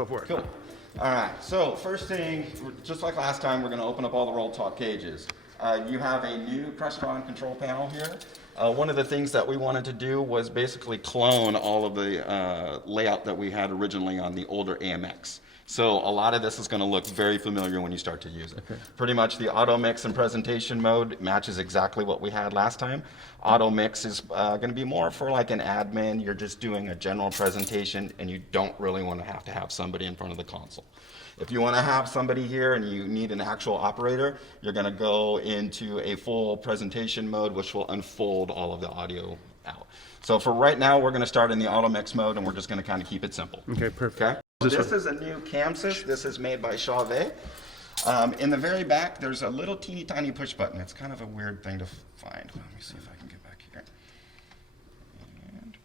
Go for it. Cool. All right, so first thing, just like last time, we're going to open up all the roll top cages. You have a new Crestron control panel here. One of the things that we wanted to do was basically clone all of the layout that we had originally on the older AMX. So a lot of this is going to look very familiar when you start to use it. Okay. Pretty much the auto mix and presentation mode matches exactly what we had last time. Auto mix is going to be more for like an admin. You're just doing a general presentation and you don't really want to have somebody in front of the console. If you want to have somebody here and you need an actual operator, you're going to go into a full presentation mode, which will unfold all of the audio out. So for right now, we're going to start in the auto mix mode, and we're just going to kind of keep it simple. Okay, perfect. Okay? This is a new CAMSYS. This is made by Chauvet. In the very back, there's a little teeny tiny push button. It's kind of a weird thing to find. Let me see if I can get back here. And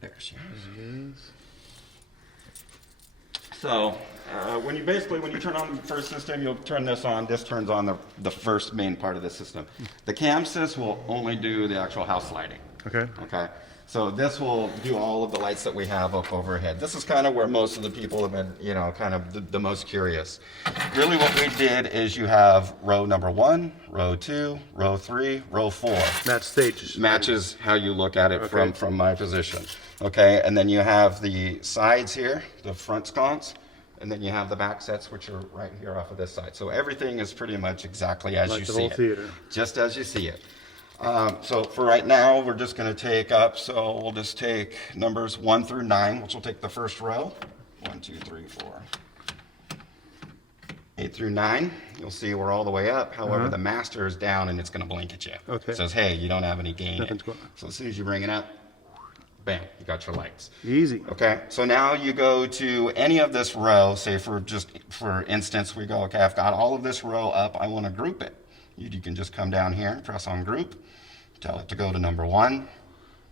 there she is. So when you turn on the first system, you'll turn this on. This turns on the first main part of the system. The CAMSYS will only do the actual house lighting. Okay. Okay. So this will do all of the lights that we have up overhead. This is kind of where most of the people have been, kind of the most curious. Really what we did is you have row number 1, row 2, row 3, row 4. That stage matches how you look at it from my position. Okay, and then you have the sides here, the front sconce, and then you have the back sets, which are right here off of this side. So everything is pretty much exactly as you see it. Theater. Just as you see it. So for right now, we're just going to take up, so we'll just take numbers 1 through 9, which will take the first row. 1, 2, 3, 4. 8 through 9, you'll see we're all the way up. However, the master is down and it's going to blink at you. Okay. It says, hey, you don't have any gain. Nothing's going on. So as soon as you bring it up, bam, you got your lights. Easy. Okay, so now you go to any of this row, say for instance, we go, okay, I've got all of this row up, I want to group it. You can just come down here, press on group, tell it to go to number 1.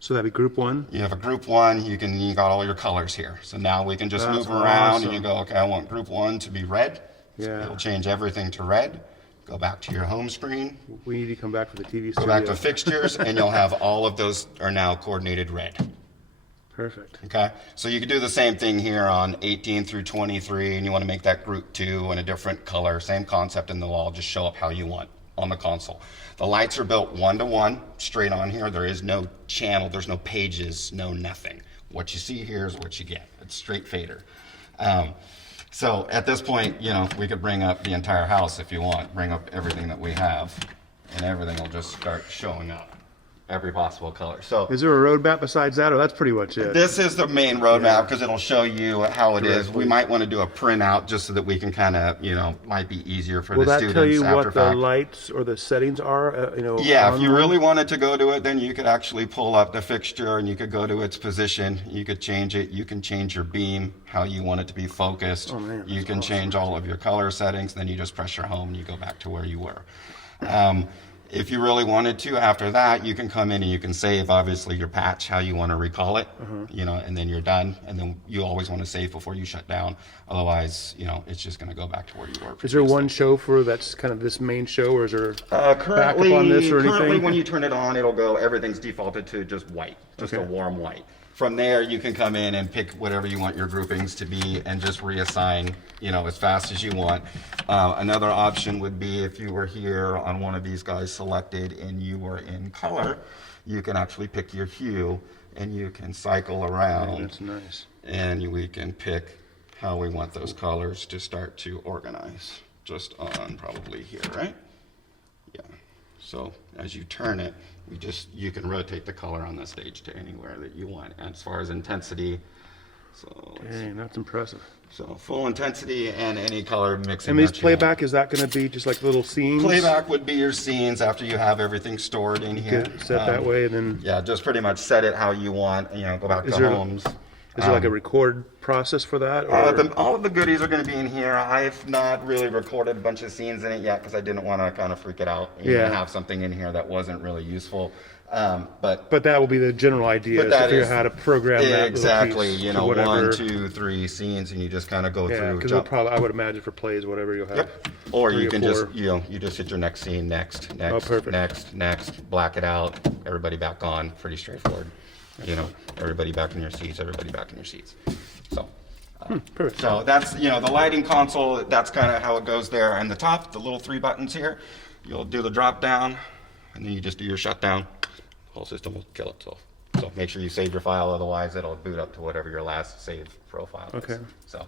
So that'd be group 1? You have a group 1, you got all your colors here. So now we can just move around and you go, okay, I want group 1 to be red. Yeah. It'll change everything to red. Go back to your home screen. We need to come back for the TV studio. Go back to fixtures and you'll have all of those are now coordinated red. Perfect. Okay, so you can do the same thing here on 18 through 23 and you want to make that group 2 in a different color. Same concept, and they'll all just show up how you want on the console. The lights are built 1-to-1 straight on here. There is no channel, there's no pages, no nothing. What you see here is what you get. It's straight fader. So at this point, we could bring up the entire house if you want, bring up everything that we have, and everything will just start showing up. Every possible color. So is there a roadmap besides that, or that's pretty much it? This is the main roadmap because it'll show you how it is. We might want to do a printout just so that we can kind of, might be easier for the students. Will that tell you after what the lights or the settings are? Yeah, if you really wanted to go to it, then you could actually pull up the fixture and you could go to its position. You could change it. You can change your beam, how you want it to be focused. Oh, man, you can change all of your color settings. Then you just press your home and you go back to where you were. If you really wanted to, after that, you can come in and you can save, obviously, your patch, how you want to recall it, and then you're done. And then you always want to save before you shut down. Otherwise, it's just going to go back to where you were. Is there one show for that's kind of this main show, or is there currently, backup on this or anything? Currently, when you turn it on, it'll go, everything's defaulted to just white, just a warm white. From there, you can come in and pick whatever you want your groupings to be and just reassign, as fast as you want. Another option would be if you were here on one of these guys selected and you were in color, you can actually pick your hue and you can cycle around. Oh, that's nice. And we can pick how we want those colors to start to organize. Just on probably here, right? Yeah. So as you turn it, you can rotate the color on the stage to anywhere that you want. And as far as intensity, dang, that's impressive. So full intensity and any color mixing. And these playback, is that going to be just like little scenes? Playback would be your scenes after you have everything stored in here. Set that way, and then yeah, just pretty much set it how you want. Go back to homes. Is there like a record process for that? Or? All of the goodies are going to be in here. I've not really recorded a bunch of scenes in it yet because I didn't want to kind of freak it out and have something in here that wasn't really useful. But that will be the general idea, is to figure out how to program that. Exactly. Little piece 1, 2, 3 scenes, and you just kind of go through. Because I would imagine for plays, whatever you'll have. Yep. Or you can just, you just hit your next scene, next, perfect. next, black it out, everybody back on. Pretty straightforward. You know, everybody back in your seats, everybody back in your seats. So. Perfect. So that's, the lighting console, that's kind of how it goes there. And the top, the little 3 buttons here, you'll do the drop down, and then you just do your shutdown. The whole system will kill itself. So make sure you save your file, otherwise it'll boot up to whatever your last saved profile is. Okay. So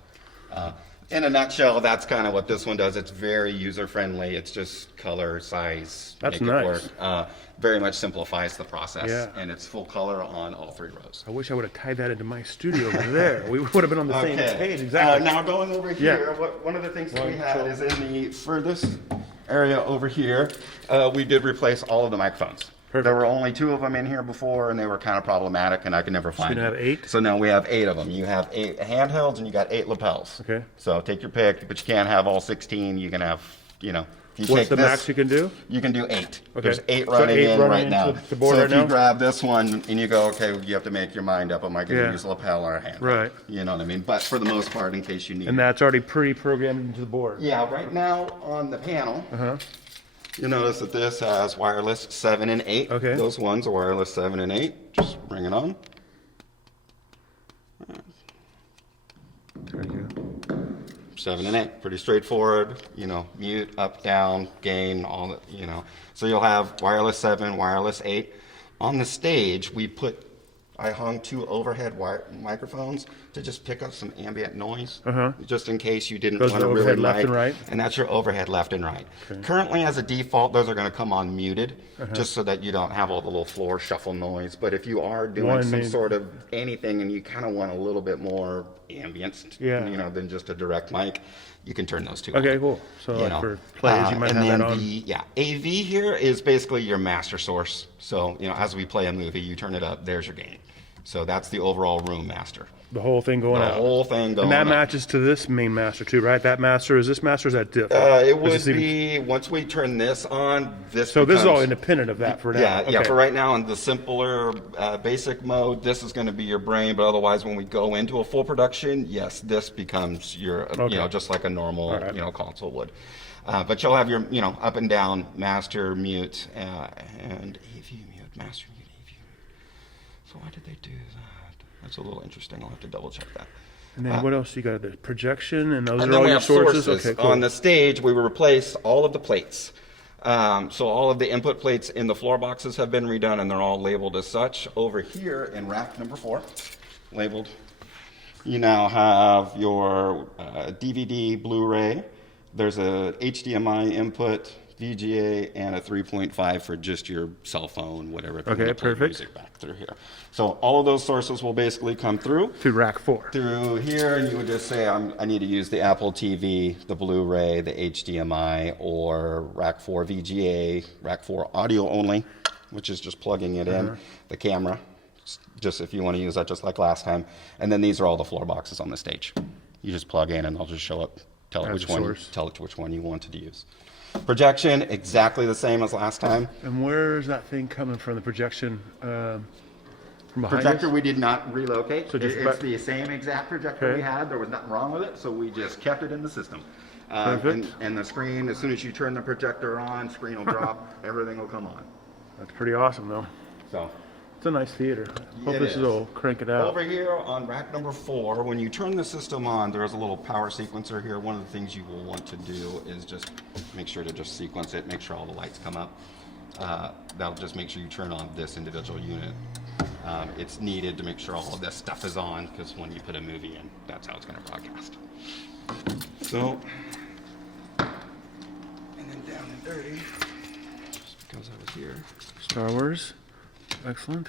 in a nutshell, that's kind of what this one does. It's very user-friendly. It's just color, size, That's make nice. it work. Very much simplifies the process, Yeah. and it's full color on all 3 rows. I wish I would have tied that into my studio over there. We would have been on the same page. Okay. Exactly. Now going over here, one of the things that we had is in the furthest area over here, we did replace all of the microphones. Perfect. There were only 2 of them in here before, and they were kind of problematic, and I could never find you them. have 8? So now we have 8 of them. You have 8 handhelds, and you got 8 lapels. Okay. So take your pick, but you can't have all 16. You can have, if you What's take the this, max you can do? you can do 8. Okay. There's 8 So running 8 in running right now. into the board so right if you now? grab this one and you go, okay, you have to make your mind up. Am I going to Yeah. use a lapel or a handheld? Right. You know what I mean? But for the most part, in case you need And it. that's already pre-programmed into the board. Yeah, right now on the panel, you'll notice that this has wireless 7 and 8. Okay. Those ones are wireless 7 and 8. Just bring it on. There you go. 7 and 8, pretty straightforward. Mute, up, down, gain, all that. So you'll have wireless 7, wireless 8. On the stage, I hung 2 overhead microphones to just pick up some ambient noise, just in case you didn't Those want are to really overhead left and right? And that's your overhead left and right. Currently, as a default, those are going to come on muted, just so that you don't have all the little floor shuffle noise. But if you are doing some sort of anything and you kind of want a little bit more ambience, than just a direct mic, you can turn those 2 on. Okay, cool. So like for plays, you might and have then that on. AV here is basically your master source. So, as we play a movie, you turn it up, there's your gain. So that's the overall room master. The whole thing going out. The whole thing going And that up. matches to this main master too, right? That master, is this master, is that diff? It Is would this even- be, once we turn this on, this So this is all becomes- independent of that for now? Yeah, Okay. for right now in the simpler basic mode, this is going to be your brain, but otherwise when we go into a full production, yes, this becomes your, just like a normal, right. console would. But you'll have your, up and down, master, mute, and AV mute, master mute, AV mute. So why did they do that? That's a little interesting. I'll have to double check that. And then what else you got? The projection, and those And are then all we your have sources? sources. Okay, cool. On the stage, we will replace all of the plates. So all of the input plates in the floor boxes have been redone, and they're all labeled as such. Over here in rack number 4, labeled, you now have your DVD, Blu-ray. There's a HDMI input, VGA, and a 3.5 for just your cell phone, whatever. If you Okay, want to play perfect. music back through here. So all of those sources will basically come through. To rack 4. Through here, and you would just say, I need to use the Apple TV, the Blu-ray, the HDMI, or Rack 4 VGA, Rack 4 audio only, which is just plugging it in, the camera, just if you want to use that just like last time. And then these are all the floor boxes on the stage. You just plug in and they'll just show up, tell it As which a one, source. tell it which one you wanted to use. Projection, exactly the same as last time. And where's that thing coming from, the projection? From behind Projector us? we did not relocate. So just It's back- the same exact projector Okay. we had. There was nothing wrong with it, so we just kept it in the system. Perfect. And the screen, as soon as you turn the projector on, screen will drop, everything will come on. That's pretty awesome, though. So It's a nice theater. Hope It this is. will crank it out. over here on rack number 4, when you turn the system on, there is a little power sequencer here. One of the things you will want to do is just make sure to just sequence it, make sure all the lights come up. That'll just make sure you turn on this individual unit. It's needed to make sure all of this stuff is on, because when you put a movie in, that's how it's going to broadcast. So, and then down and dirty, just because I was here. Star Wars. Excellent.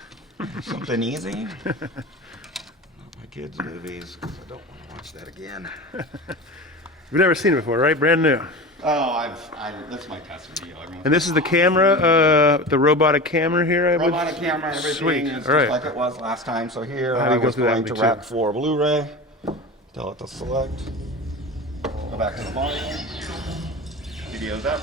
Something easy. Not my kids' movies, because I don't want to watch that again. You've never seen it before, right? Brand new. Oh, that's my test video. And this is the camera, the robotic camera here, I would... Robotic camera, everything Sweet. is All just right. like it was last time. So here How do I you go was through that going to with me, rack too? 4 Blu-ray. Tell it to select. Go back to the volume. Video's up.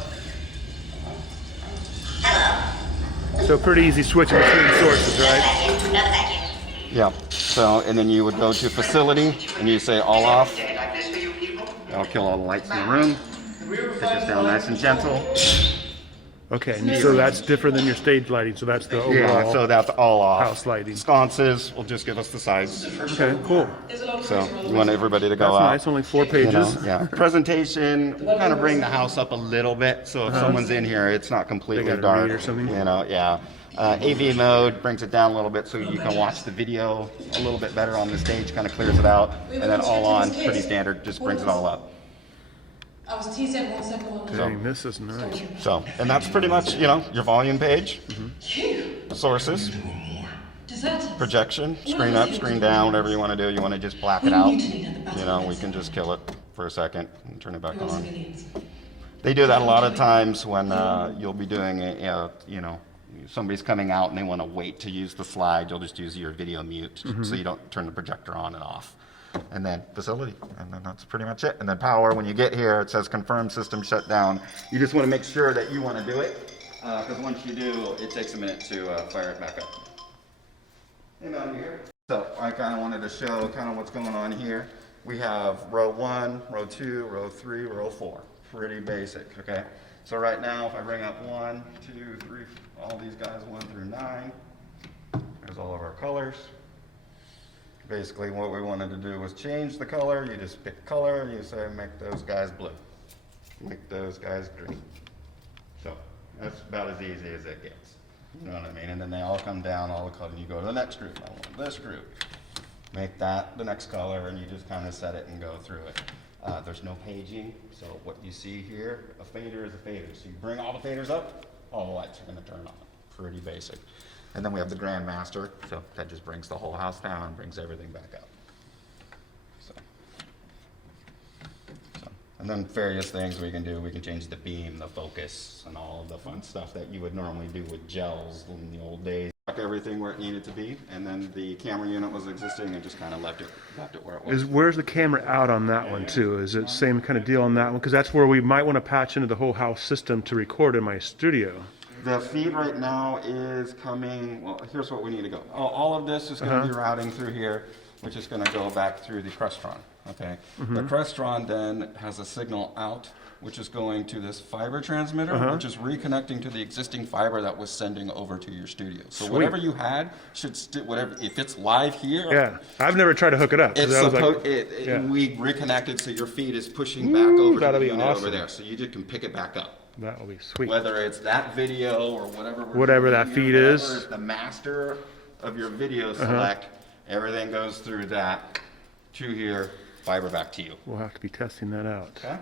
So pretty easy switching between sources, right? Yeah. So, and then you would go to facility and you say all off. That'll kill all the lights in the room. Take this down nice and gentle. Okay, and so that's different than your stage lighting. So that's the overall. Yeah, so that's all off. House lighting. Sconces will just give us the size. Okay, cool. So you want everybody to go That's out. nice. Only 4 You pages. know, yeah. Presentation, we'll kind of bring the house up a little bit, so if someone's in here, it's not completely gotta dark. read or something? You know, yeah. AV mode brings it down a little bit so you can watch the video a little bit better on the stage, kind of clears it out. And then all on, pretty standard, just brings it all up. Dang, this is nice. So, and that's pretty much, you know, your volume page, sources, projection, screen up, screen down, whatever you want to do. You want to just black it out. You know, we can just kill it for a second and turn it back on. They do that a lot of times when you'll be doing you know, somebody's coming out and they want to wait to use the slide. You'll just use your video mute so you don't turn the projector on and off. And then facility, and then that's pretty much it. And then power, when you get here, it says confirm system shut down. You just want to make sure that you want to do it, because once you do, it takes a minute to fire it back up. Hey, man, you here? So I kind of wanted to show kind of what's going on here. We have row 1, row 2, row 3, row 4. Pretty basic, okay? So right now, if I bring up 1, 2, 3, all these guys 1 through 9, there's all of our colors. Basically, what we wanted to do was change the color. You just pick color and you say, make those guys blue. Make those guys green. So that's about as easy as it gets. You know what I mean? And then they all come down, all the color. You go to the next group. I want this group. Make that the next color, and you just kind of set it and go through it. There's no paging, so what you see here, a fader is a fader. So you bring all the faders up, all the lights are going to turn on. Pretty basic. And then we have the Grandmaster, so that just brings the whole house down and brings everything back up. So. And then various things we can do. We can change the beam, the focus, and all of the fun stuff that you would normally do with gels in the old days. Stuck everything where it needed to be, and then the camera unit was existing and just kind of left it where it was. Where's the camera out on that one too? Is it same kind of deal on that one? Because that's where we might want to patch into the whole house system to record in my studio. The feed right now is coming, well, here's what we need to go. All of this is going to be routing through here, which is going to go back through the Crestron, okay? The Crestron then has a signal out, which is going to this fiber transmitter, which is reconnecting to the existing fiber that was sending over to your studio. So Sweet. whatever you had should, whatever, if it's live here, Yeah, I've never tried to hook it up. 'Cause it's I was supposed, yeah. we reconnected so your feed is pushing back over to that'll the be unit awesome. over there. So you just can pick it back up. That will be sweet. Whether it's that video or whatever Whatever that feed is. whatever is the master of your video select, everything goes through that to here, fiber back to you. We'll have to be testing that out. Okay?